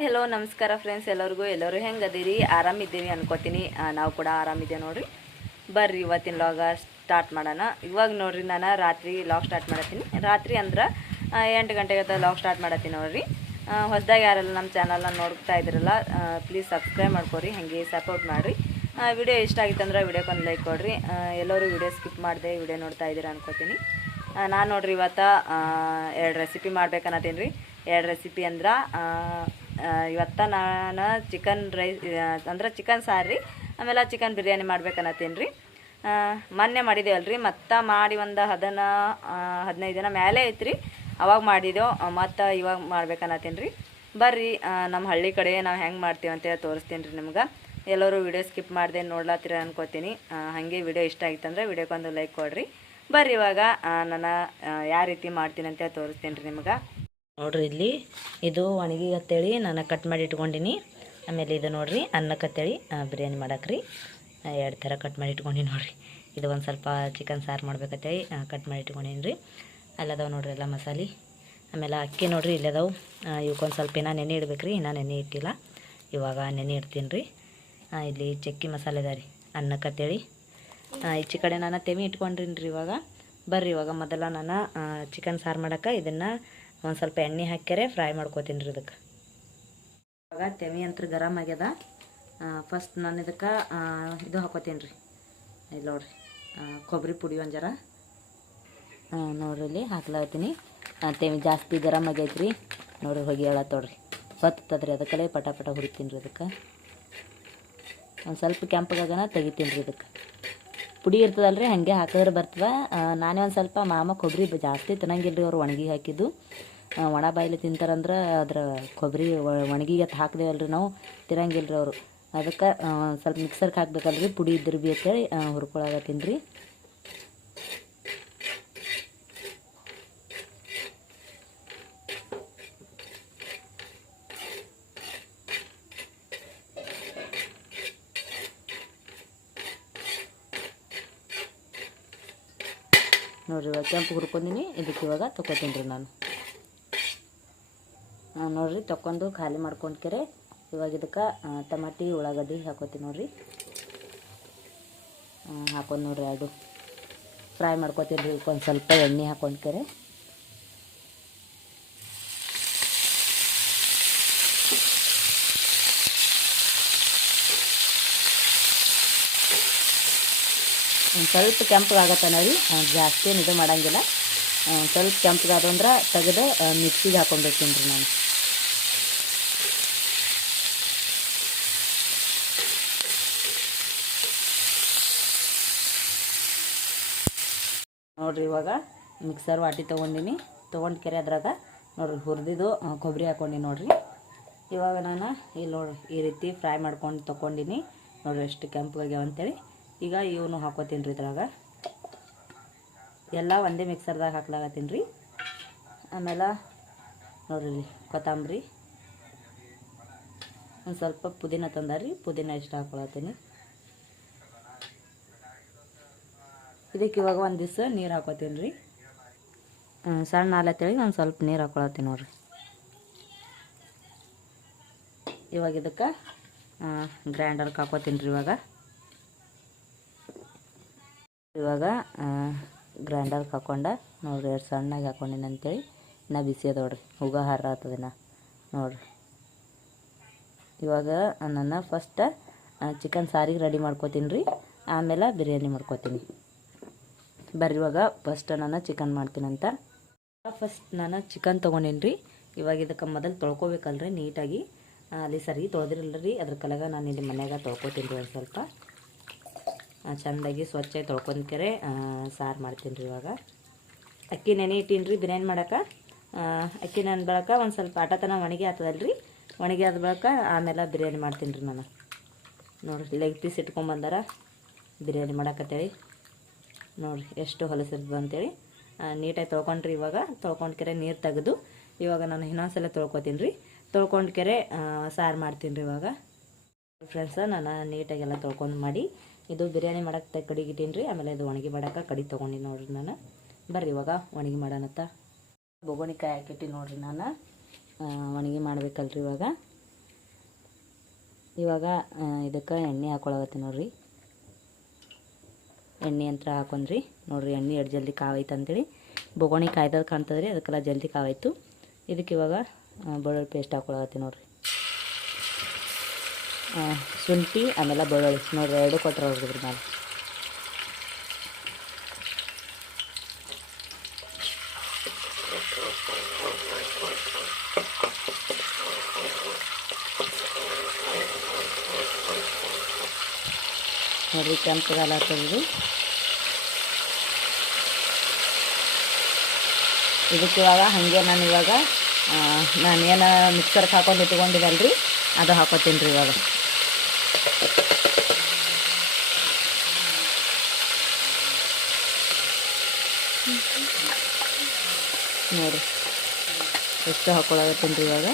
Hello ನಮಸ್ಕಾರ friends, ಎಲ್ಲರೂ ಹೆಂಗದಿರಿ? ಆರಾಮಿದ್ದೀರಿ ಅನ್ಕೋತೀನಿ. ನಾವು ಕೂಡ ಆರಾಮಿದ್ದೇವೆ ನೋಡ್ರಿ. ಬರ್ರಿ ಇವತ್ತಿನ ಲಾಗ ಸ್ಟಾರ್ಟ್ ಮಾಡೋಣ. ಇವಾಗ ನೋಡ್ರಿ, ನಾನು ರಾತ್ರಿ ಲಾಗ್ ಸ್ಟಾರ್ಟ್ ಮಾಡತ್ತೀನಿ. ರಾತ್ರಿ ಅಂದ್ರೆ 8 ಗಂಟೆಗೆ ಲಾಗ್ ಸ್ಟಾರ್ಟ್ ಮಾಡತ್ತೀನಿ ನೋಡ್ರಿ. ಹೊಸದಾಗಿ ಯಾರೆಲ್ಲ ನಮ್ಮ ಚಾನಲ್ನ ನೋಡ್ತಾ ಇದ್ರಲ್ಲ, ಪ್ಲೀಸ್ ಸಬ್ಸ್ಕ್ರೈಬ್ ಮಾಡ್ಕೊರಿ, ಹಾಗೆ ಸಪೋರ್ಟ್ ಮಾಡಿರಿ. ವಿಡಿಯೋ ಇಷ್ಟ ಆಗಿತ್ತಂದ್ರೆ ವಿಡಿಯೋಕ್ಕೊಂದು ಲೈಕ್ ಕೊಡ್ರಿ. ಎಲ್ಲರೂ ವಿಡಿಯೋ ಸ್ಕಿಪ್ ಮಾಡಿದೆ ವಿಡಿಯೋ ನೋಡ್ತಾ ಇದ್ದೀರಾ ಅನ್ಕೋತೀನಿ. ನಾನು ನೋಡ್ರಿ ಇವತ್ತು 2 ರೆಸಿಪಿ ಮಾಡ್ಬೇಕನ್ನತ್ತೀನಿ ರೀ. 2 ರೆಸಿಪಿ ಅಂದ್ರೆ ಇವತ್ತು ನಾನು ಚಿಕನ್ ರೈಸ್ ಅಂದ್ರೆ ಚಿಕನ್ ಸಾರು ರೀ, ಆಮೇಲೆ ಚಿಕನ್ ಬಿರಿಯಾನಿ ಮಾಡ್ಬೇಕನ್ನತ್ತೀನಿ ರೀ. ಮೊನ್ನೆ ಮಾಡಿದ್ದೇವಲ್ರಿ, ಮತ್ತು ಮಾಡಿ ಒಂದು 15 ದಿನ ಮೇಲೆ ಐತ್ರಿ. ಅವಾಗ ಮಾಡಿದೆವು, ಮತ್ತು ಇವಾಗ ಮಾಡ್ಬೇಕನ್ನತ್ತೀನಿ ರೀ. ಬರ್ರಿ ನಮ್ಮ ಹಳ್ಳಿ ಕಡೆ ನಾವು ಹೆಂಗೆ ಮಾಡ್ತೀವಿ ಅಂತೇಳಿ ತೋರಿಸ್ತೀನಿ ರೀ ನಿಮ್ಗೆ. ಎಲ್ಲರೂ ವಿಡಿಯೋ ಸ್ಕಿಪ್ ಮಾಡಿದೆ ನೋಡ್ಲಾತ್ತೀರ ಅನ್ಕೋತೀನಿ. ಹಾಗೆ ವಿಡಿಯೋ ಇಷ್ಟ ಆಗಿತ್ತಂದ್ರೆ ವಿಡಿಯೋಕ್ಕೊಂದು ಲೈಕ್ ಕೊಡ್ರಿ. ಬರ್ರಿ ಇವಾಗ ನಾನು ಯಾವ ರೀತಿ ಮಾಡ್ತೀನಿ ಅಂತೇಳಿ ತೋರಿಸ್ತೀನಿ ರೀ ನಿಮ್ಗೆ. ನೋಡ್ರಿ, ಇಲ್ಲಿ ಇದು ಒಣಗಿ ಅಂತೇಳಿ ನಾನು ಕಟ್ ಮಾಡಿ ಇಟ್ಕೊಂಡಿನಿ. ಆಮೇಲೆ ಇದು ನೋಡ್ರಿ ಅನ್ನಕ್ಕತ್ತೇಳಿ ಬಿರಿಯಾನಿ ಮಾಡಕ್ರಿ 2 ಥರ ಕಟ್ ಮಾಡಿ ಇಟ್ಕೊಂಡಿನಿ ನೋಡ್ರಿ. ಇದು ಒಂದು ಸ್ವಲ್ಪ ಚಿಕನ್ ಸಾರು ಮಾಡ್ಬೇಕಂತೇಳಿ ಕಟ್ ಮಾಡಿ ಇಟ್ಕೊಂಡಿನಿ ರೀ. ಅಲ್ಲದಾವ ನೋಡ್ರಿ ಎಲ್ಲ ಮಸಾಲೆ. ಆಮೇಲೆ ಅಕ್ಕಿ ನೋಡ್ರಿ ಇಲ್ಲದಾವು. ಇವಕ್ಕೊಂದು ಸ್ವಲ್ಪ ಇನ್ನೂ ನೆನೆ ಇಡ್ಬೇಕು ರೀ, ಇನ್ನೂ ನೆನೆ ಇಟ್ಟಿಲ್ಲ. ಇವಾಗ ನೆನೆ ಇಡ್ತೀನಿ ರೀ. ಇಲ್ಲಿ ಚಕ್ಕಿ ಮಸಾಲೆ ಅದ ರೀ ಅನ್ನಕ್ಕತ್ತೇಳಿ. ಈಚೆ ಕಡೆ ನಾನು ತೆಮಿ ಇಟ್ಕೊಂಡಿನಿ ರೀ. ಇವಾಗ ಬರ್ರಿ, ಇವಾಗ ಮೊದಲ ನಾನು ಚಿಕನ್ ಸಾರು ಮಾಡೋಕೆ ಇದನ್ನು ಒಂದು ಸ್ವಲ್ಪ ಎಣ್ಣೆ ಹಾಕ್ಯಾರೆ ಫ್ರೈ ಮಾಡ್ಕೋತೀನಿ ರೀ. ಇದಕ್ಕೆ ಇವಾಗ ತೆಮಿ ಅಂತ ಗರಮ್ ಆಗ್ಯದ. ಫಸ್ಟ್ ನಾನು ಇದಕ್ಕೆ ಇದು ಹಾಕೋತೀನಿ ರೀ. ಇಲ್ಲಿ ನೋಡ್ರಿ, ಕೊಬ್ಬರಿ ಪುಡಿ ಒಂದು ಜರ ನೋಡ್ರಿ ಇಲ್ಲಿ ಹಾಕ್ಲಾತೀನಿ. ತೆಮಿ ಜಾಸ್ತಿ ಗರಮ್ ಆಗೈತೆ ರೀ. ನೋಡ್ರಿ ಹೋಗಿ ಹೇಳತ್ತೋಡ್ರಿ ಹೊತ್ತದ್ರಿ, ಅದಕ್ಕಲ್ಲೇ ಪಟ ಪಟ ಹುರಿತೀನಿ ರೀ. ಇದಕ್ಕೆ ಒಂದು ಸ್ವಲ್ಪ ಕೆಂಪಗಾಗನ ತೆಗಿತೀನಿ ರೀ. ಇದಕ್ಕೆ ಪುಡಿ ಇರ್ತದಲ್ರಿ, ಹಾಗೆ ಹಾಕಿದ್ರೆ ಬರ್ತದೆ. ನಾನೇ ಒಂದು ಸ್ವಲ್ಪ ಮಾಮ ಕೊಬ್ಬರಿ ಜಾಸ್ತಿ ತಿನ್ನಂಗಿಲ್ಲ ರೀ. ಅವ್ರು ಒಣಗಿ ಹಾಕಿದ್ದು ಒಣ ಬಾಯಿಲೆ ತಿಂತಾರಂದ್ರೆ ಅದ್ರ ಕೊಬ್ಬರಿ ಒಣಗಿಗೆ ಹಾಕ್ದೇವಲ್ರಿ ನಾವು, ತಿನ್ನಂಗಿಲ್ಲ ರೀ ಅವರು. ಅದಕ್ಕೆ ಸ್ವಲ್ಪ ಮಿಕ್ಸರ್ಗೆ ಹಾಕ್ಬೇಕಲ್ರಿ, ಪುಡಿ ಇದ್ರ ಬಿ ಅಂತೇಳಿ ಹುರ್ಕೊಳಗತ್ತೀನಿ ರೀ. ನೋಡ್ರಿ, ಇವಾಗ ಕೆಂಪು ಹುರ್ಕೊಂಡಿನಿ. ಇದಕ್ಕೆ ಇವಾಗ ತೊಗೊತೀನಿ ರೀ ನಾನು. ನೋಡ್ರಿ ತೊಗೊಂಡು ಖಾಲಿ ಮಾಡ್ಕೊಂಡ್ಕೆರೆ ಇವಾಗ ಇದಕ್ಕೆ ಟಮಾಟಿ ಉಳ್ಳಾಗಡ್ಡಿ ಹಾಕೋತೀನಿ ನೋಡ್ರಿ. ಹಾಕೊಂಡು ನೋಡ್ರಿ ಅದು ಫ್ರೈ ಮಾಡ್ಕೊತೀನಿ ರೀ. ಒಂದು ಸ್ವಲ್ಪ ಎಣ್ಣೆ ಹಾಕೊಂಡ್ಕೆರೆ ಒಂದು ಸ್ವಲ್ಪ ಕೆಂಪಗಾಗತ್ತಾನ ರೀ, ಜಾಸ್ತಿ ಇದು ಮಾಡೋಂಗಿಲ್ಲ. ಸ್ವಲ್ಪ ಕೆಂಪಗಾದಂದ್ರೆ ತೆಗೆದು ಮಿಕ್ಸಿಗೆ ಹಾಕೊಂಡ್ಬಿಡ್ತೀನಿ ರೀ ನಾನು. ನೋಡ್ರಿ, ಇವಾಗ ಮಿಕ್ಸರ್ ವಾಟಿ ತೊಗೊಂಡಿನಿ. ತೊಗೊಂಡ್ಕೆರೆ ಅದ್ರಾಗ ನೋಡ್ರಿ ಹುರಿದಿದ್ದು ಕೊಬ್ಬರಿ ಹಾಕ್ಕೊಂಡಿನಿ ನೋಡ್ರಿ. ಇವಾಗ ನಾನು ಇಲ್ಲಿ ನೋಡ್ರಿ ಈ ರೀತಿ ಫ್ರೈ ಮಾಡ್ಕೊಂಡು ತೊಗೊಂಡಿನಿ ನೋಡ್ರಿ, ಎಷ್ಟು ಕೆಂಪಗಾಗ್ಯಾವ ಅಂತೇಳಿ. ಈಗ ಇವನು ಹಾಕೋತೀನಿ ರೀ. ಇದ್ರಾಗ ಎಲ್ಲ ಒಂದೇ ಮಿಕ್ಸರ್ದಾಗ ಹಾಕ್ಲಾಗತ್ತೀನಿ ರೀ. ಆಮೇಲೆ ನೋಡ್ರಿ ಕೊತ್ತಂಬರಿ, ಒಂದು ಸ್ವಲ್ಪ ಪುದೀನ ತಂದಾರಿ, ಪುದೀನ ಇಷ್ಟ ಹಾಕೊಳತ್ತೀನಿ. ಇದಕ್ಕೆ ಇವಾಗ ಒಂದು ದಿವಸ ನೀರು ಹಾಕೋತೀನಿ ರೀ. ಸಣ್ಣ ಹಾಲತ್ತೇಳಿ ಒಂದು ಸ್ವಲ್ಪ ನೀರು ಹಾಕೊಳತ್ತೀನಿ ನೋಡ್ರಿ. ಇವಾಗ ಇದಕ್ಕೆ ಗ್ರೈಂಡರ್ಗೆ ಹಾಕೋತೀನಿ ರೀ. ಇವಾಗ ಗ್ರೈಂಡರ್ಗೆ ಹಾಕೊಂಡ ನೋಡ್ರಿ, ಎಷ್ಟು ಸಣ್ಣಗೆ ಹಾಕೊಂಡಿನಿ ಅಂತೇಳಿ. ಇನ್ನು ಬಿಸಿ ಅದ ನೋಡ್ರಿ, ಹೂಗ ಹಾರ ಆಗ್ತದಿನ ನೋಡ್ರಿ. ಇವಾಗ ನಾನು ಫಸ್ಟ್ ಚಿಕನ್ ಸಾರಿಗೆ ರೆಡಿ ಮಾಡ್ಕೋತೀನಿ ರೀ, ಆಮೇಲೆ ಬಿರಿಯಾನಿ ಮಾಡ್ಕೋತೀನಿ. ಬರ್ರಿ ಇವಾಗ ಫಸ್ಟ್ ನಾನು ಚಿಕನ್ ಮಾಡ್ತೀನಂತ. ಫಸ್ಟ್ ನಾನು ಚಿಕನ್ ತೊಗೊಂಡೇನಿ ರೀ. ಇವಾಗ ಇದಕ್ಕೆ ಮೊದಲು ತೊಳ್ಕೊಬೇಕಲ್ರಿ ನೀಟಾಗಿ. ಅಲ್ಲಿ ಸರಿ ತೊಳೆದಿರಲ್ಲ ರೀ, ಅದ್ರ ಕಲಾಗ ನಾನು ಇಲ್ಲಿ ಮನ್ಯಾಗ ತೊಳ್ಕೊತೀನಿ ರೀ. ಒಂದು ಸ್ವಲ್ಪ ಚೆಂದಾಗಿ ಸ್ವಚ್ಛಾಗಿ ತೊಳ್ಕೊಂಡ್ಕೆರೆ ಸಾರು ಮಾಡ್ತೀನಿ ರೀ. ಇವಾಗ ಅಕ್ಕಿ ನೆನೆ ಇಟ್ಟೀನಿ ರೀ ಬಿರಿಯಾನಿ ಮಾಡೋಕೆ. ಅಕ್ಕಿ ನೆನೆ ಬಳಕ ಒಂದು ಸ್ವಲ್ಪ ಆಟತನ ಒಣಗಿ ಆಗ್ತದಲ್ರಿ. ಒಣಗಿ ಆದ ಬಳಕ ಆಮೇಲೆ ಬಿರಿಯಾನಿ ಮಾಡ್ತೀನಿ ರೀ ನಾನು. ನೋಡಿರಿ, ಲೆಗ್ ಪೀಸ್ ಇಟ್ಕೊಂಬಂದಾರ ಬಿರಿಯಾನಿ ಮಾಡಕತ್ತೇಳಿ. ನೋಡಿರಿ ಎಷ್ಟು ಹೊಲಸಿರ್ತದೆ ಅಂತೇಳಿ. ನೀಟಾಗಿ ತೊಳ್ಕೊಂಡ್ರಿ. ಇವಾಗ ತೊಳ್ಕೊಂಡ್ಕೆರೆ ನೀರು ತೆಗೆದು ಇವಾಗ ನಾನು ಇನ್ನೊಂದ್ಸಲ ತೊಳ್ಕೊತೀನಿ ರೀ. ತೊಳ್ಕೊಂಡ್ಕೆರೆ ಸಾರು ಮಾಡ್ತೀನಿ ರೀ. ಇವಾಗ ಫ್ರೆಂಡ್ಸ, ನಾನು ನೀಟಾಗೆಲ್ಲ ತೊಳ್ಕೊಂಡು ಮಾಡಿ ಇದು ಬಿರಿಯಾನಿ ಮಾಡೋಕ್ಕೆ ಕಡಿಗೆ ಇಟ್ಟೀನಿ ರೀ. ಆಮೇಲೆ ಇದು ಒಣಗಿ ಮಾಡೋಕೆ ಕಡಿ ತೊಗೊಂಡಿನಿ ನೋಡ್ರಿ ನಾನು. ಬರ್ರಿ ಇವಾಗ ಒಣಗಿ ಮಾಡೋಣತ್ತ. ಬೊಗೋಣಿಕಾಯಿ ಹಾಕಿಟ್ಟು ನೋಡ್ರಿ ನಾನು. ಒಣಗಿ ಮಾಡ್ಬೇಕಲ್ರಿ ಇವಾಗ. ಇವಾಗ ಇದಕ್ಕೆ ಎಣ್ಣೆ ಹಾಕ್ಕೊಳಗತ್ತೀನಿ ನೋಡಿರಿ. ಎಣ್ಣೆ ಅಂತ ಹಾಕೊಂಡ್ರಿ ನೋಡಿರಿ. ಎಣ್ಣೆ ಎಷ್ಟು ಜಲ್ದಿ ಕಾವೈತೆ ಅಂತೇಳಿ ಬೊಗೋಣಿ ಕಾಯ್ದದ್ದು ಕಾಣ್ತದ್ರಿ, ಅದಕ್ಕೆಲ್ಲ ಜಲ್ದಿ ಕಾವಾಯ್ತು. ಇದಕ್ಕೆ ಇವಾಗ ಬೆಳ್ಳುಳ್ಳಿ ಪೇಸ್ಟ್ ಹಾಕ್ಕೊಳಗತ್ತೀನಿ ನೋಡಿರಿ. ಶುಂಠಿ ಆಮೇಲೆ ಬೆಳ್ಳುಳ್ಳಿ ನೋಡಿರಿ, ಎರಡು ಕೊಟ್ಟರೆ ಹೋಗಿದ್ರಿ ಮೇಲೆ. ನೋಡಿರಿ ಕೆಂಪಗಾಲ ಹಾಕೋದು. ಇದಕ್ಕೆ ಇವಾಗ ಹಾಗೆ ನಾನೇನು ಮಿಕ್ಸರ್ಗೆ ಹಾಕೊಂಡು ಇಟ್ಕೊಂಡಿದ್ದಲ್ರಿ ಅದು ಹಾಕೋತೀನಿ ರೀ ಇವಾಗ. ನೋಡಿರಿ ಎಷ್ಟು ಹಾಕ್ಕೊಳಗತ್ತೀನಿ ರೀ ಇವಾಗ.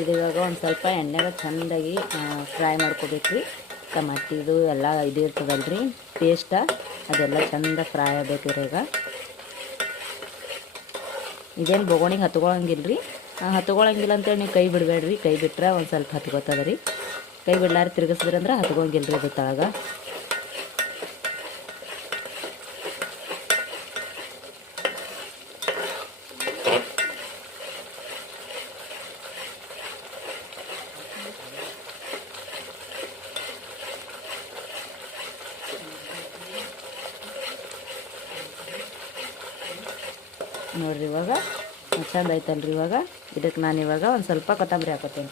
ಇದು ಇವಾಗ ಒಂದು ಸ್ವಲ್ಪ ಎಣ್ಣೆಗ ಚೆಂದಾಗಿ ಫ್ರೈ ಮಾಡ್ಕೋಬೇಕು ರೀ. ಟಮಾಟಿದು ಎಲ್ಲ ಇದು ಇರ್ತದಲ್ರಿ ಪೇಸ್ಟ, ಅದೆಲ್ಲ ಚೆಂದ ಫ್ರೈ ಆಗಬೇಕ್ರಿ. ಈಗ ಇದೇನು ಬೊಗೋಣಿಗೆ ಹತ್ಕೊಳಂಗಿಲ್ಲ ರೀ. ಹತ್ಕೊಳಂಗಿಲ್ಲ ಅಂತೇಳಿ ನೀವು ಕೈ ಬಿಡಬೇಡ್ರಿ. ಕೈ ಬಿಟ್ರೆ ಒಂದು ಸ್ವಲ್ಪ ಹತ್ಕೋತದ ರೀ. ಕೈ ಬಿಡ್ಲಾರ ತಿರುಗಿಸಿದ್ರಂದ್ರೆ ಹತ್ಕೊಂಗಿಲ್ಲ ರೀ ಅದು ತಳಗ. ನೋಡಿರಿ ಇವಾಗ ಚೆಂದ ಐತಲ್ರಿ. ಇವಾಗ ಇದಕ್ಕೆ ನಾನು ಇವಾಗ ಒಂದು ಸ್ವಲ್ಪ ಕೊತ್ತಂಬರಿ ಹಾಕೋತೀನಿ.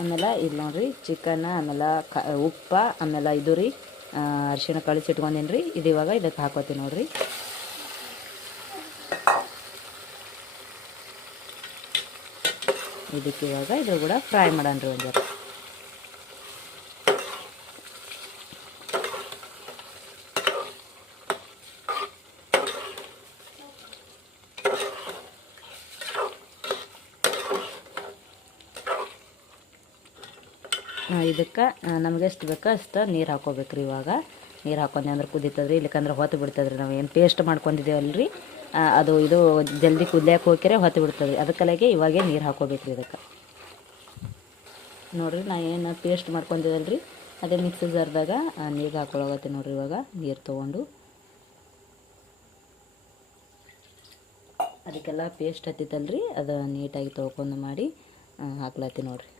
ಆಮೇಲೆ ಇದು ನೋಡಿರಿ ಚಿಕನ್, ಆಮೇಲೆ ಉಪ್ಪು, ಆಮೇಲೆ ಇದು ರೀ ಅರಿಶಿಣ ಕಳಿಸಿಟ್ಕೊಂಡೀನಿ ರೀ. ಇದು ಇವಾಗ ಇದಕ್ಕೆ ಹಾಕೋತೀನಿ ನೋಡಿರಿ. ಇದಕ್ಕೆ ಇವಾಗ ಇದು ಕೂಡ ಫ್ರೈ ಮಾಡೋಣ ರೀ ಒಂದು ಜರ. ಇದಕ್ಕೆ ನಮಗೆ ಎಷ್ಟು ಬೇಕೋ ಅಷ್ಟು ನೀರು ಹಾಕ್ಕೋಬೇಕು ರೀ. ಇವಾಗ ನೀರು ಹಾಕೊಂಡೆ ಅಂದ್ರೆ ಕುದೀತದ್ರಿ, ಇಲ್ಲಕಂದ್ರೆ ಹೊತ್ತು ಬಿಡ್ತದ್ರಿ. ನಾವು ಏನು ಪೇಸ್ಟ್ ಮಾಡ್ಕೊಂಡಿದ್ದೇವಲ್ರಿ ಅದು ಇದು ಜಲ್ದಿ ಕುದಿಯಕ್ಕೆ ಹೋಗ್ಯಾರೆ ಹೊತ್ತು ಬಿಡ್ತದ್ರಿ. ಅದಕ್ಕಲಾಗೆ ಇವಾಗೇ ನೀರು ಹಾಕ್ಕೋಬೇಕು ರೀ ಇದಕ್ಕೆ. ನೋಡಿರಿ ನಾ ಏನು ಪೇಸ್ಟ್ ಮಾಡ್ಕೊಂಡಿದ್ದಲ್ರಿ ಅದೇ ಮಿಕ್ಸಿ ಜಾರ್ದಾಗ ನೀರು ಹಾಕ್ಕೊಳಗತ್ತೆ ನೋಡಿರಿ. ಇವಾಗ ನೀರು ತೊಗೊಂಡು ಅದಕ್ಕೆಲ್ಲ ಪೇಸ್ಟ್ ಹತ್ತಿತ್ತಲ್ರಿ ಅದು ನೀಟಾಗಿ ತೊಳ್ಕೊಂಡು ಮಾಡಿ ಹಾಕ್ಲತ್ತಿ ನೋಡಿರಿ.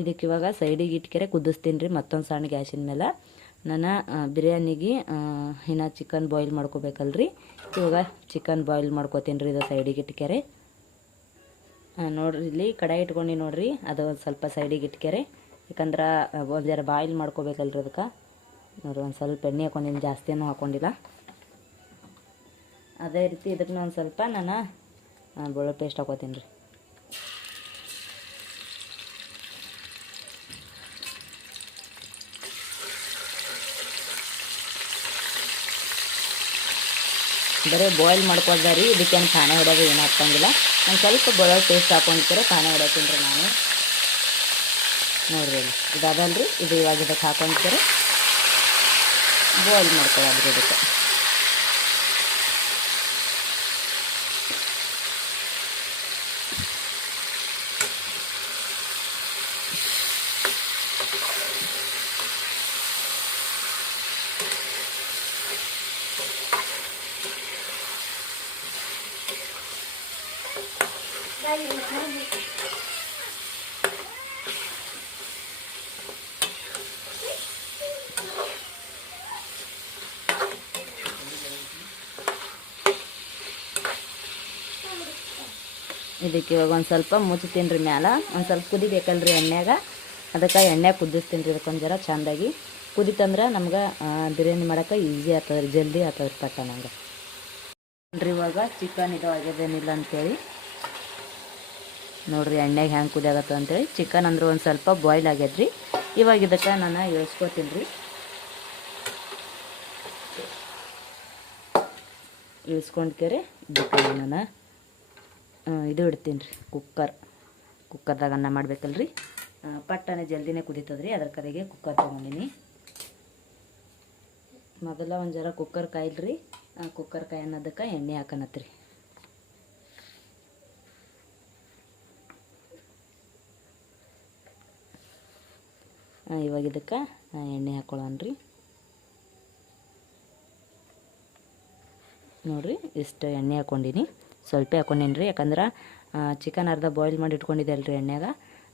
ಇದಕ್ಕೆ ಇವಾಗ ಸೈಡಿಗೆ ಇಟ್ಕೆರೆ ಕುದಿಸ್ತೀನಿ ರೀ ಮತ್ತೊಂದು ಸಣ್ಣ ಗ್ಯಾಸಿನ ಮೇಲೆ. ನಾನು ಬಿರಿಯಾನಿಗೆ ಇನ್ನು ಚಿಕನ್ ಬಾಯ್ಲ್ ಮಾಡ್ಕೋಬೇಕಲ್ರಿ. ಇವಾಗ ಚಿಕನ್ ಬಾಯ್ಲ್ ಮಾಡ್ಕೋತೀನಿ ರೀ. ಇದು ಸೈಡಿಗೆ ಇಟ್ಕೆರೆ ನೋಡಿರಿ. ಇಲ್ಲಿ ಕಡಾಯಿ ಇಟ್ಕೊಂಡು ನೋಡಿರಿ, ಅದು ಒಂದು ಸ್ವಲ್ಪ ಸೈಡಿಗೆ ಇಟ್ಕೆರೆ, ಯಾಕಂದ್ರೆ ಒಂದು ಜರ ಬಾಯ್ಲ್ ಮಾಡ್ಕೋಬೇಕಲ್ರಿ ಅದಕ್ಕೆ. ನೋಡಿರಿ ಒಂದು ಸ್ವಲ್ಪ ಎಣ್ಣೆ ಹಾಕೊಂಡಿನಿ, ಜಾಸ್ತಿನೂ ಹಾಕ್ಕೊಂಡಿಲ್ಲ. ಅದೇ ರೀತಿ ಇದಕ್ಕೆ ಒಂದು ಸ್ವಲ್ಪ ನಾನು ಬೆಳ್ಳುಳ್ಳಿ ಪೇಸ್ಟ್ ಹಾಕೋತೀನಿ ರೀ. ಬರೀ ಬಾಯ್ಲ್ ಮಾಡ್ಕೊಳ್ದ ರೀ. ಇದಕ್ಕೇನು ಖಾನೆ ಹೊಡೋದು ಏನು ಹಾಕ್ತಂಗಿಲ್ಲ. ಒಂದು ಸ್ವಲ್ಪ ಬೆಳ್ಳುಳ್ಳಿ ಪೇಸ್ಟ್ ಹಾಕೊಂಡಿರ್ತಾರೆ ಖಾನೆ ಹೊಡೋತೀನಿ ರೀ ನಾನು. ನೋಡಿರಿ ಇದಾದಲ್ರಿ. ಇದು ಇವಾಗ ಇದಕ್ಕೆ ಹಾಕೊಂಡಿರ್ತಾರೆ ಬಾಯ್ಲ್ ಮಾಡ್ಕೊಳ್ಳೋದ್ರಿ ಇದಕ್ಕೆ. ಇದಕ್ಕೆ ಇವಾಗ ಒಂದು ಸ್ವಲ್ಪ ಮುಚ್ತೀನಿ ರೀ ಮ್ಯಾಲೆ. ಒಂದು ಸ್ವಲ್ಪ ಕುದಿಬೇಕಲ್ರಿ ಎಣ್ಣೆಗೆ, ಅದಕ್ಕೆ ಎಣ್ಣೆ ಕುದಿಸ್ತೀನಿ ರೀ. ಇದಕ್ಕೊಂದು ಜರ ಚೆಂದಾಗಿ ಕುದಿತಂದ್ರೆ ನಮ್ಗೆ ಬಿರಿಯಾನಿ ಮಾಡೋಕೆ ಈಸಿ ಆಗ್ತದೆ ರೀ, ಜಲ್ದಿ ಆಗ್ತದೆ ಪಟ್ಟ ನಂಗೆ ರೀ. ಇವಾಗ ಚಿಕನ್ ಇದು ಆಗ್ಯದೇನಿಲ್ಲ ಅಂತೇಳಿ ನೋಡಿರಿ ಎಣ್ಣೆಗೆ ಹೆಂಗೆ ಕುದಿಯಾಗತ್ತೆ ಅಂತೇಳಿ. ಚಿಕನ್ ಅಂದ್ರೆ ಒಂದು ಸ್ವಲ್ಪ ಬಾಯ್ಲ್ ಆಗ್ಯದ್ರಿ. ಇವಾಗ ಇದಕ್ಕೆ ನಾನು ಇಳಿಸ್ಕೊತೀನಿ ರೀ. ಇಳಿಸ್ಕೊಂಡು ಕೆರೆ ಇದಕ್ಕೆ ನಾನು ಇದು ಇಡ್ತೀನಿ ರೀ ಕುಕ್ಕರ್ದಾಗ ಅನ್ನ ಮಾಡ್ಬೇಕಲ್ರಿ. ಪಟ್ಟನೆ ಜಲ್ದಿನೇ ಕುದೀತದ್ರಿ, ಅದ್ರ ಕಡೆಗೆ ಕುಕ್ಕರ್ ತೊಗೊಂಡಿನಿ. ಮೊದಲ ಒಂದು ಜರ ಕುಕ್ಕರ್ ಕಾಯಿಲ್ರಿ, ಕುಕ್ಕರ್ ಕಾಯಿ ಅನ್ನೋದಕ್ಕೆ ಎಣ್ಣೆ ಹಾಕನತ್ರಿ. ಇವಾಗ ಇದಕ್ಕೆ ಎಣ್ಣೆ ಹಾಕೊಳ್ಳೋಣ್ರಿ. ನೋಡಿರಿ ಇಷ್ಟು ಎಣ್ಣೆ ಹಾಕ್ಕೊಂಡಿನಿ, ಸ್ವಲ್ಪ ಹಾಕ್ಕೊಂಡೀನಿ ರೀ. ಯಾಕಂದ್ರೆ ಚಿಕನ್ ಅರ್ಧ ಬಾಯ್ಲ್ ಮಾಡಿ ಇಟ್ಕೊಂಡಿದ್ದೆ ಅಲ್ರಿ ಎಣ್ಣೆಗ,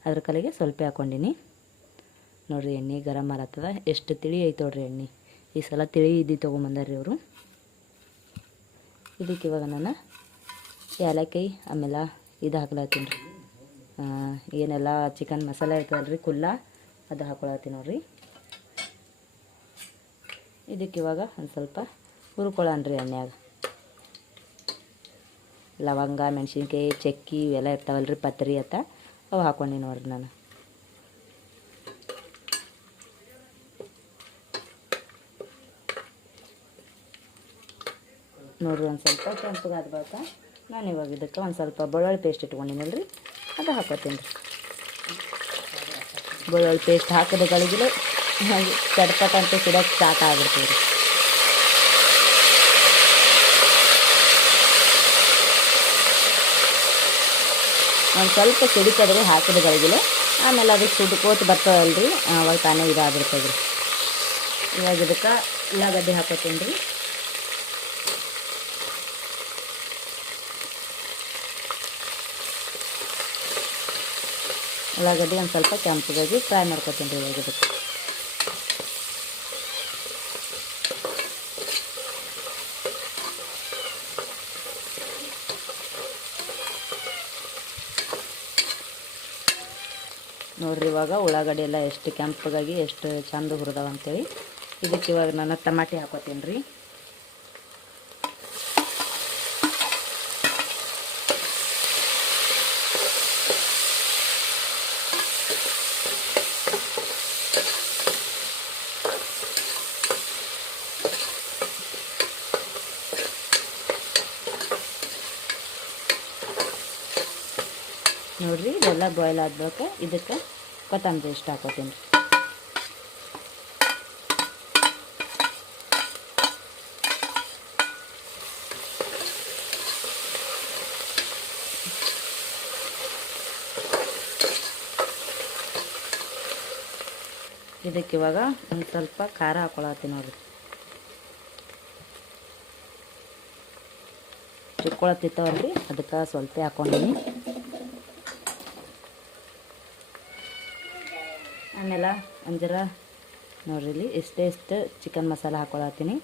ಅದ್ರ ಕಲೆಗೆ ಸ್ವಲ್ಪ ಹಾಕ್ಕೊಂಡಿನಿ. ನೋಡಿರಿ ಎಣ್ಣೆ ಗರಂ ಆಗತ್ತದ, ಎಷ್ಟು ತಿಳಿ ಐತೆ ನೋಡ್ರಿ ಎಣ್ಣೆ. ಈ ಸಲ ತಿಳಿ ಇದ್ದು ತೊಗೊಂಬಂದಾರ್ರಿ ಅವರು. ಇದಕ್ಕೆ ಇವಾಗ ನಾನು ಏಲಕ್ಕಿ ಆಮೇಲೆ ಇದು ಹಾಕ್ಲತ್ತೀನಿ ರೀ, ಏನೆಲ್ಲ ಚಿಕನ್ ಮಸಾಲೆ ಇರ್ತದಲ್ರಿ ಕುಲ್ಲ, ಅದು ಹಾಕೊಳತ್ತೀನಿ ನೋಡಿರಿ. ಇದಕ್ಕೆ ಇವಾಗ ಒಂದು ಸ್ವಲ್ಪ ಹುರ್ಕೊಳ್ಳೋಣ್ರಿ ಎಣ್ಣೆಯಾಗ. ಲವಂಗ, ಮೆಣಸಿನ್ಕಾಯಿ, ಚಕ್ಕಿ ಇವೆಲ್ಲ ಇರ್ತಾವಲ್ರಿ, ಪತ್ರಿ ಅತ್ತ ಅವು ಹಾಕ್ಕೊಂಡು ನೋಡ್ರಿ ನಾನು. ನೋಡ್ರಿ ಒಂದು ಸ್ವಲ್ಪ ಕೆಂಪಗಾದ ಬಳಿಕ ನಾನು ಇವಾಗ ಇದಕ್ಕೆ ಒಂದು ಸ್ವಲ್ಪ ಬೆಳ್ಳುಳ್ಳಿ ಪೇಸ್ಟ್ ಇಟ್ಕೊಂಡಿನಲ್ರಿ, ಅದು ಹಾಕೋತೀನಿ ರೀ. ಬೆಳ್ಳುಳ್ಳಿ ಪೇಸ್ಟ್ ಹಾಕಿದ ಗಳಿಗೆಲೆ ಚಟ್ಪಟ್ ಅಂತ ಸಿಡಕ್ಕೆ ಸ್ಟಾರ್ಟ್ ಆಗಿರ್ತೀವಿ ರೀ. ಒಂದು ಸ್ವಲ್ಪ ಸಿಡಿತದ್ರಿ ಹಾಕಿದ ಗಳಿಗೆಲೆ, ಆಮೇಲೆ ಅದಕ್ಕೆ ಸುಡ್ಕೋತ ಬರ್ತದಲ್ರಿ, ಅವಾಗ ತಾನೇ ಇದಾಗಿರ್ತದೆ ರೀ. ಇವಾಗ ಇದಕ್ಕೆ ಉಳ್ಳಾಗಡ್ಡಿ ಹಾಕೋತೀನಿ ರೀ. ಉಳ್ಳಾಗಡ್ಡಿ ಒಂದು ಸ್ವಲ್ಪ ಕೆಂಪಗಾಗಿ ಫ್ರೈ ಮಾಡ್ಕೊತೀನಿ ರೀ. ಇವಾಗ ಇದಕ್ಕೆ ನೋಡಿರಿ ಇವಾಗ ಉಳ್ಳಾಗಡ್ಡಿ ಎಲ್ಲ ಎಷ್ಟು ಕೆಂಪಗಾಗಿ ಎಷ್ಟು ಚಂದ ಹುರಿದಾವ ಅಂತೇಳಿ. ಇದಕ್ಕೆ ಇವಾಗ ನಾನು ಟಮಾಟಿ ಹಾಕೋತೀನಿ ರೀ. ನೋಡಿರಿ ಇದೆಲ್ಲ ಬಾಯ್ಲ್ ಆದ್ಬೇಕು. ಇದಕ್ಕೆ ಕೊತ್ತಂಬರಿ ಇಷ್ಟು ಹಾಕೋತೀನಿ ರೀ. ಇದಕ್ಕೆ ಇವಾಗ ಒಂದು ಸ್ವಲ್ಪ ಖಾರ ಹಾಕೊಳತ್ತೀನಿ ನೋಡಿರಿ. ಚಿಕ್ಕೊಳತ್ತಿತ್ತವಲ್ರಿ, ಅದಕ್ಕೆ ಸ್ವಲ್ಪ ಹಾಕ್ಕೊಂಡಿನಿ. ಆಮೇಲೆ ಒಂಜರ ನೋಡ್ರಿ ಇಲ್ಲಿ ಇಷ್ಟು ಚಿಕನ್ ಮಸಾಲ ಹಾಕೊಳತ್ತೀನಿ.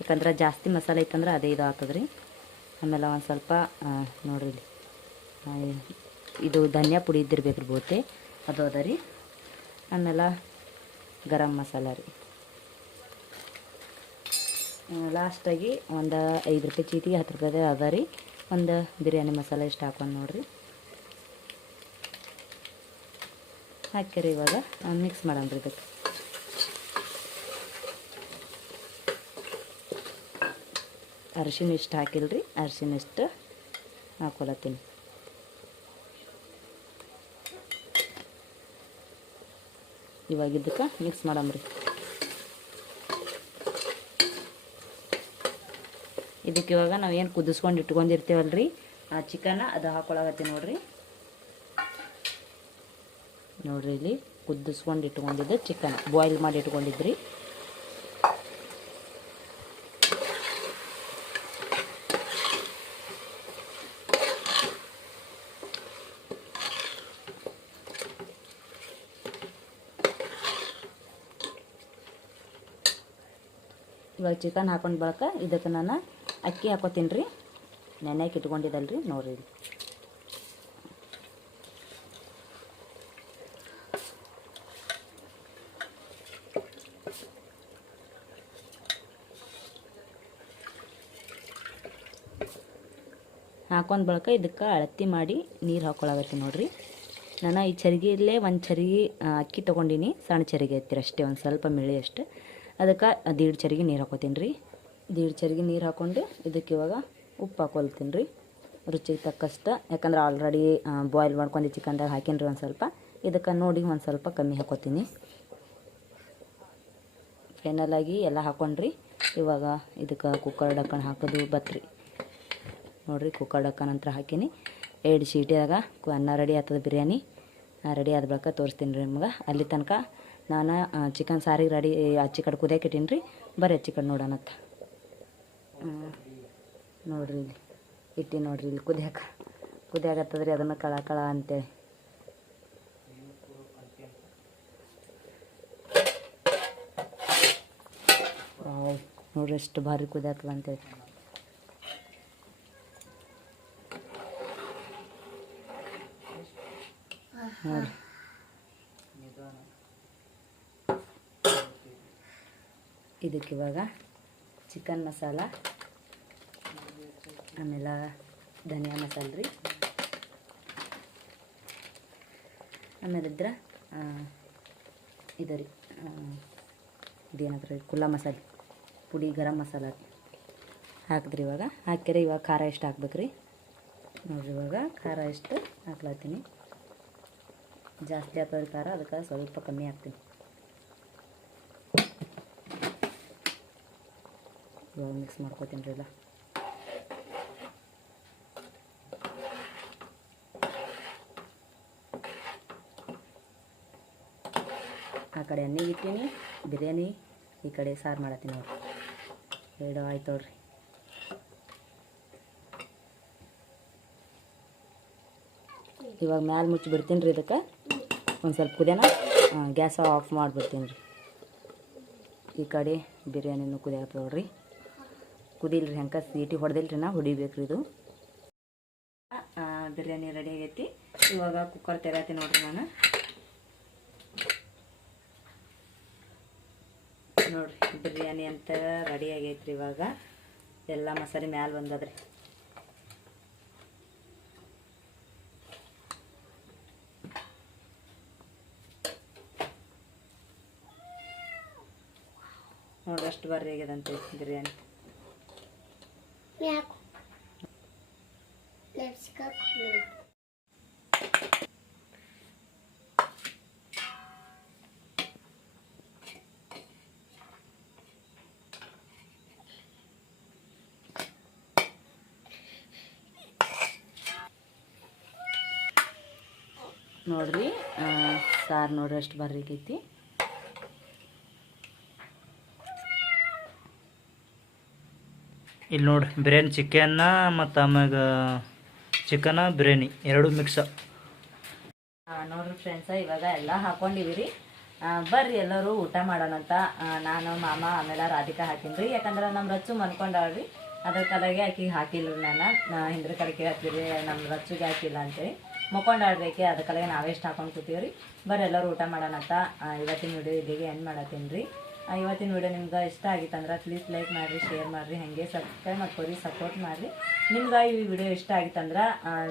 ಯಾಕಂದ್ರೆ ಜಾಸ್ತಿ ಮಸಾಲೆ ಇತ್ತಂದ್ರೆ ಅದೇ ಇದು ಆಗ್ತದ್ರಿ. ಆಮೇಲೆ ಒಂದು ಸ್ವಲ್ಪ ನೋಡ್ರಿ ಇಲ್ಲಿ ಇದು ಧನಿಯಾ ಪುಡಿ ಇದ್ದಿರ್ಬೇಕು ರೀ, ಬೋತೆ ಅದು ಅದ ರೀ. ಆಮೇಲೆ ಗರಂ ಮಸಾಲ ರೀ. ಲಾಸ್ಟಾಗಿ ಒಂದು 5 ರೂಪಾಯಿ ಚೀಟಿಗೆ 10 ರೂಪಾಯಿ ಅದ ರೀ. ಒಂದು ಬಿರಿಯಾನಿ ಮಸಾಲ ಇಷ್ಟು ಹಾಕೊಂಡು ನೋಡಿರಿ ಹಾಕ್ಯಾರಿ. ಇವಾಗ ಮಿಕ್ಸ್ ಮಾಡೋಣ್ರಿ. ಇದಕ್ಕೆ ಅರಿಶಿನ ಇಷ್ಟು ಹಾಕಿಲ್ರಿ, ಅರಿಶಿನ ಇಷ್ಟು ಹಾಕೊಳತ್ತೀನಿ. ಇವಾಗ ಇದಕ್ಕೆ ಮಿಕ್ಸ್ ಮಾಡಮ್ರಿ. ಇದಕ್ಕೆ ಇವಾಗ ನಾವೇನು ಕುದಿಸ್ಕೊಂಡು ಇಟ್ಕೊಂಡಿರ್ತೀವಲ್ರಿ ಆ ಚಿಕನ್ ಅದು ಹಾಕೊಳಕತ್ತೀನಿ ನೋಡ್ರಿ. ನೋಡ್ರಿ ಇಲ್ಲಿ ಕುದಿಸ್ಕೊಂಡು ಇಟ್ಕೊಂಡಿದ್ದು ಚಿಕನ್ ಬಾಯ್ಲ್ ಮಾಡಿ ಇಟ್ಕೊಂಡಿದ್ರಿ. ಇವಾಗ ಚಿಕನ್ ಹಾಕೊಂಡು ಬಳಕ ಇದಕ್ಕೆ ನಾನು ಅಕ್ಕಿ ಹಾಕೋತೀನಿ ರೀ. ನೆನೆಯಕ್ಕೆ ಇಟ್ಕೊಂಡಿದ್ದಲ್ರಿ ನೋಡ್ರಿ. ಹಾಕೊಂಡು ಬಳಕ ಇದಕ್ಕೆ ಅಳತಿ ಮಾಡಿ ನೀರು ಹಾಕ್ಕೊಳಗತ್ತೀನಿ ನೋಡ್ರಿ. ನಾನು ಈ ಚರಿಗೆಯಲ್ಲೇ ಒಂದು ಚರಿಗೆ ಅಕ್ಕಿ ತೊಗೊಂಡಿನಿ, ಸಣ್ಣ ಚರಿಗೆ ಐತಿರಿ ಅಷ್ಟೇ, ಒಂದು ಸ್ವಲ್ಪ ಮಿಳಿ ಅಷ್ಟು. ಅದಕ್ಕೆ 1.5 ಚರಿಗೆ ನೀರು ಹಾಕೋತೀನಿ ರೀ. 1.5 ಚರಿಗೆ ನೀರು ಹಾಕ್ಕೊಂಡು ಇದಕ್ಕೆ ಇವಾಗ ಉಪ್ಪು ಹಾಕೊಳ್ತೀನಿ ರೀ ರುಚಿಗೆ ತಕ್ಕಷ್ಟು. ಯಾಕಂದ್ರೆ ಆಲ್ರೆಡಿ ಬಾಯ್ಲ್ ಮಾಡ್ಕೊಂಡು ಚಿಕನ್ದಾಗ ಹಾಕೀನಿ ರೀ ಒಂದು ಸ್ವಲ್ಪ. ಇದಕ್ಕೆ ನೋಡಿ ಒಂದು ಸ್ವಲ್ಪ ಕಮ್ಮಿ ಹಾಕೋತೀನಿ. ಫೈನಲಾಗಿ ಎಲ್ಲ ಹಾಕೊಂಡ್ರಿ. ಇವಾಗ ಇದಕ್ಕೆ ಕುಕ್ಕರ್ ಡಕ್ಕನ್ ಹಾಕೋದು ಬತ್ರಿ ನೋಡಿರಿ. ಕುಕ್ಕರ್ ಡಕ್ಕನ್ ನಂತರ ಹಾಕೀನಿ. 2 ಸೀಟಿಯಾಗ ಅನ್ನ ರೆಡಿ ಆಗ್ತದೆ. ಬಿರಿಯಾನಿ ರೆಡಿ ಆದ ಬಳಿಕ ತೋರಿಸ್ತೀನಿ ರೀ ನಿಮ್ಗೆ. ಅಲ್ಲಿ ತನಕ ನಾನು ಚಿಕನ್ ಸಾರಿಗೆ ರೆಡಿ ಅಚ್ಚಿ ಕಡೆ ಕುದಿಯಕ್ಕೆ ಇಟ್ಟೀನಿ ರೀ. ಬರ್ರಿ ಅಚ್ಚಿ ಕಡೆ ನೋಡೋಣತ್ತ. ನೋಡಿರಿ ಇಲ್ಲಿ ಇಟ್ಟು ನೋಡಿರಿ ಇಲ್ಲಿ ಕುದಿಯಾಗತ್ತದ ರೀ. ಅದನ್ನು ಕಳ ಕಳ ಅಂತೇಳಿ ನೋಡ್ರಿ ಎಷ್ಟು ಭಾರಿ ಕುದಿಯಾಗ್ತದೆ ಅಂತೇಳಿ. ನೋಡಿ ಇದಕ್ಕೆ ಇವಾಗ ಚಿಕನ್ ಮಸಾಲ, ಆಮೇಲೆ ಧನಿಯಾ ಮಸಾಲೆ ರೀ, ಆಮೇಲೆ ಇದ್ರೆ ಇದು ರೀ ಇದೇನಂದ್ರೆ ಕುಲ್ಲ ಮಸಾಲೆ ಪುಡಿ, ಗರಂ ಮಸಾಲ ಹಾಕಿದ್ರಿ. ಇವಾಗ ಹಾಕ್ಯಾರ. ಇವಾಗ ಖಾರ ಎಷ್ಟು ಹಾಕ್ಬೇಕ್ರಿ ನೋಡಿರಿ. ಇವಾಗ ಖಾರ ಎಷ್ಟು ಹಾಕ್ಲತ್ತೀನಿ. ಜಾಸ್ತಿ ಆಗ್ತದೆ ಖಾರ, ಅದಕ್ಕೆ ಸ್ವಲ್ಪ ಕಮ್ಮಿ ಹಾಕ್ತೀನಿ. ಇವಾಗ ಮಿಕ್ಸ್ ಮಾಡ್ಕೊತೀನಿ ರೀ ಎಲ್ಲ. ಆ ಕಡೆ ಎಣ್ಣೆಗೆ ಇಟ್ಟೀನಿ ಬಿರಿಯಾನಿ, ಈ ಕಡೆ ಸಾರು ಮಾಡತ್ತೀನಿ ನೋಡಿರಿ. 2 ಆಯ್ತು ನೋಡ್ರಿ. ಇವಾಗ ಮ್ಯಾಲೆ ಮುಚ್ಚಿ ಬಿಡ್ತೀನಿ ರೀ. ಇದಕ್ಕೆ ಒಂದು ಸ್ವಲ್ಪ ಕುದಿಯೋಣ. ಗ್ಯಾಸ್ ಆಫ್ ಮಾಡಿಬಿಡ್ತೀನಿ ರೀ. ಈ ಕಡೆ ಬಿರಿಯಾನಿನೂ ಕುದಿಯಾಗ್ತದೆ ನೋಡ್ರಿ. ಕುದಿಲ್ರಿ, ಹೆಂಗೆ ಸೀಟಿ ಹೊಡೆದಿಲ್ರಿ, ನಾ ಹೊಡಿಬೇಕು ರೀ. ಇದು ಬಿರಿಯಾನಿ ರೆಡಿ ಆಗೈತಿ. ಇವಾಗ ಕುಕ್ಕರ್ ತೆಗಿತೀನಿ ನೋಡ್ರಿ ನಾನು. ನೋಡಿರಿ ಬಿರಿಯಾನಿ ಅಂತ ರೆಡಿ ಆಗೈತ್ರಿ. ಇವಾಗ ಎಲ್ಲ ಮಸಾಲೆ ಮ್ಯಾಲೆ ಬಂದದ್ರಿ. ನೋಡಿ ಅಷ್ಟು ಬರ್ರಿ ಆಗ್ಯದಂತೆ ಬಿರಿಯಾನಿ. ನೋಡ್ರಿ ಸಾರು ನೋಡ್ರಿ ಅಷ್ಟು ಬರ್ರಿ ಆಗೈತಿ. ಇಲ್ಲಿ ನೋಡಿ ಬಿರಿಯಾನಿ ಚಿಕನ್ನ ಮತ್ತು ಆಮ್ಯಾಗ ಚಿಕನ ಬಿರಿಯಾನಿ ಎರಡು ಮಿಕ್ಸ. ನೋಡ್ರಿ ಫ್ರೆಂಡ್ಸ, ಇವಾಗ ಎಲ್ಲ ಹಾಕೊಂಡಿವಿ ರೀ. ಬರ್ರಿ ಎಲ್ಲರೂ ಊಟ ಮಾಡೋಣಂತ. ನಾನು ಮಾಮ ಆಮೇಲೆ ರಾಧಿಕಾ ಹಾಕೀನಿ ರೀ. ಯಾಕಂದ್ರೆ ನಮ್ಮ ರಚ್ಚು ಮನ್ಕೊಂಡಾಳ್ರಿ, ಅದ್ರ ಕಡೆಗೆ ಆಕಿಗೆ ಹಾಕಿಲ್ಲ ರೀ. ನಾನು ಹಿಂದ್ರ ಕಡೆಗೆ ಹಾಕ್ತೀರಿ, ನಮ್ಮ ರಚ್ಚುಗೆ ಹಾಕಿಲ್ಲ ಅಂತೇಳಿ ಮಕ್ಕೊಂಡಾಡ್ಬೇಕೆ. ಅದ್ರ ಕಡೆಗೆ ನಾವೆಷ್ಟು ಹಾಕೊಂಡು ಕೂತೀವಿ ರೀ. ಬರ್ರಿ ಎಲ್ಲರೂ ಊಟ ಮಾಡೋಣಂತ. ಇವತ್ತಿನ ವಿಡಿಯೋ ಇಲ್ಲಿಗೆ ಎಂಡ್ ಮಾಡತ್ತೀನಿ ರೀ. ಇವತ್ತಿನ ವಿಡಿಯೋ ನಿಮ್ಗೆ ಇಷ್ಟ ಆಗಿತ್ತಂದ್ರೆ ಪ್ಲೀಸ್ ಲೈಕ್ ಮಾಡಿರಿ, ಶೇರ್ ಮಾಡಿರಿ, ಹಾಗೆ ಸಬ್ಸ್ಕ್ರೈಬ್ ಮಾಡ್ಕೊರಿ, ಸಪೋರ್ಟ್ ಮಾಡಿರಿ. ನಿಮ್ಗೆ ಈ ವಿಡಿಯೋ ಇಷ್ಟ ಆಗಿತ್ತಂದ್ರೆ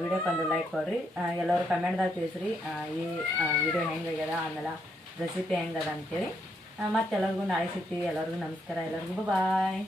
ವಿಡಿಯೋಕ್ಕೊಂದು ಲೈಕ್ ಕೊಡ್ರಿ. ಎಲ್ಲರೂ ಕಮೆಂಟ್ದಾಗ ತಿಳಿಸ್ರಿ ಈ ವಿಡಿಯೋ ಹೆಂಗಾಗ್ಯದ, ಆಮೇಲೆ ರೆಸಿಪಿ ಹೆಂಗದ ಅಂತೇಳಿ. ಮತ್ತೆಲ್ಲರಿಗೂ ನಾಳೆ ಸಿಗ್ತೀವಿ. ಎಲ್ಲರಿಗೂ ನಮಸ್ಕಾರ. ಎಲ್ಲರಿಗೂ ಬಾಯ್.